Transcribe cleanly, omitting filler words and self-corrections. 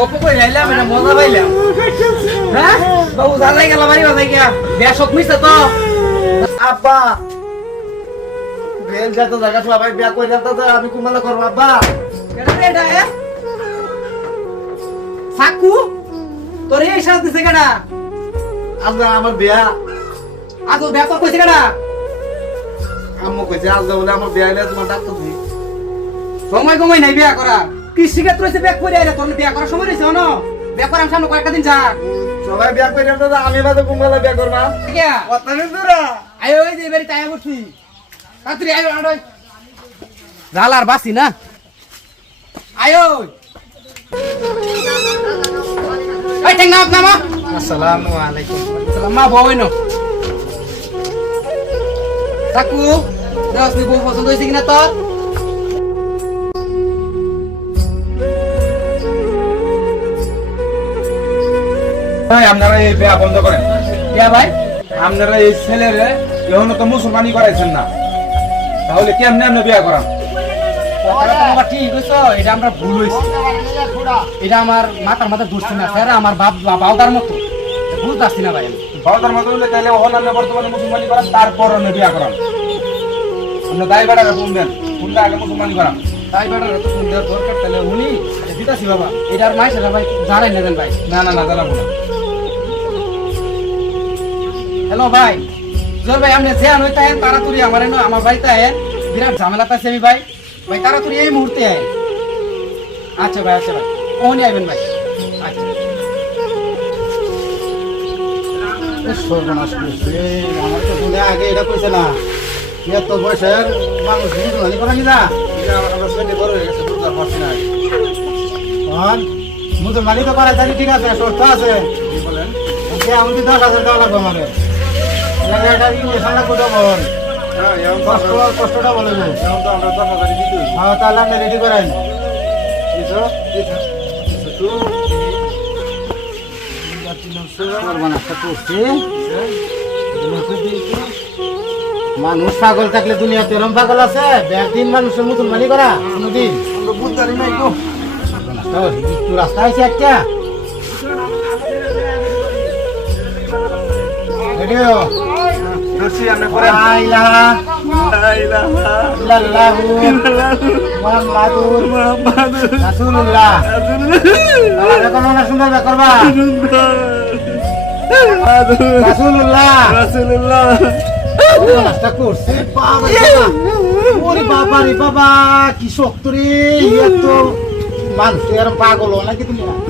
গপ করে রাইলাম এটা মজা পাইলাম হ্যাঁ বাবু জালাই গেল বাড়ি বাজাই গিয়া বিয়া শোক মিছে তো আব্বা বেল যা তো জায়গা সবাই বিয়া করে তো আমি কুমালা করব আব্বা কেডা রে এটা সাকু তোর এই সাথ দিছে কেডা আব্বা আমার বিয়া আজ বিয়া তো কইছে কেডা আম্মু কইছে আজ বলে আমার বিয়া হইলে তোমার ডাক্তার দিই সময় কমাই নাই বিয়া করা কি শিক্ষার্থী রয়েছে ব্যাগ করে আইলে তোর বিয়া করার সময় রয়েছে না বিয়া করার সামনে কয়েকটা দিন যাক সবাই বিয়া করে তো আমি বাদে কুমালা বিয়া করবা কিয়া কত দিন দূরা আয় ওই যে এবারে তাই বসছি কাতরি আয় আড়ই জালার বাসি না আয় ওই এই ঠেঙ্গা আপনা মা আসসালামু আলাইকুম সালাম মা বই নো কাকু দশ নি বউ পছন্দ হইছে কিনা তোর ভাই আপনারা এই বিয়া বন্ধ করেন কিয়া ভাই আপনারা এই ছেলেরে এখনো তো মুসলমানি করাইছেন না তাহলে কেমনে আপনি বিয়া করান কথাটা তো বাবা ঠিক কইছো এটা আমরা ভুল হইছে এটা আমার মাথার মাথা ধরছি না স্যার আমার বাউদার মতো বুঝতাছি না ভাই আমি। বাবার মতো হলে তাহলে ওখানে আপনি বর্তমানে মুসলমানি করান তারপর আপনি বিয়া করান আপনি দায় বেড়ারে ফোন দেন ফোনটা আগে মুসলমানি করান তাই বেটার তো ফোন দেওয়ার দরকার তাহলে উনি দিতাছি বাবা এটার মাইসেরা ভাই জানাই নেবেন ভাই না না না জানাবো না হ্যালো ভাই জোর ভাই আপনি যে আন হইতে আছেন তাড়াতাড়ি আমার এনো আমার বাড়িতে আছেন বিরাট ঝামেলাতে আছে আমি ভাই ভাই তাড়াতাড়ি এই মুহূর্তে আছেন আচ্ছা ভাই ওনি আইবেন ভাই আচ্ছা সর্বনাশ করছে আমার তো শুনে আগে এটা কইছে না এত বয়সের মানুষ মুসলমানি করা কি না এটা আমার ছেলে বড় হয়ে গেছে বুঝতে পারছি না মুসলমানি তো করা জানি ঠিক আছে সুস্থ আছে কি বলেন আমি 10,000 টাকা লাগবে আমাদের এটা ইঞ্জেকশন লাগবে ডবল হ্যাঁ এখন তো কষ্টটা বলে গো এখন তো আমরা 10,000 দিতে হ্যাঁ তাহলে আপনি রেডি করেন কিছু সর্বনাশটা করছে মানুষ পাগল থাকলে দুনিয়াতে এরম পাগল আছে একদিন মানুষের মুসলমানি করা কোনদিন আমরা বুঝতারি নাই গো একটু রাস্তা আছে একটা রেডিও দর্শি আপনি করেন আইলা ইল্লাল্লাহু মুহাম্মাদুর রাসূলুল্লাহ তাহলে কোন না সুন্দর বে করবা রাসূলুল্লাহ রাস্তা করছে বাবা ওরে বাবা রে বাবা কি শক্ত রে এত মানুষ এরকম পাগল নাকি তুমি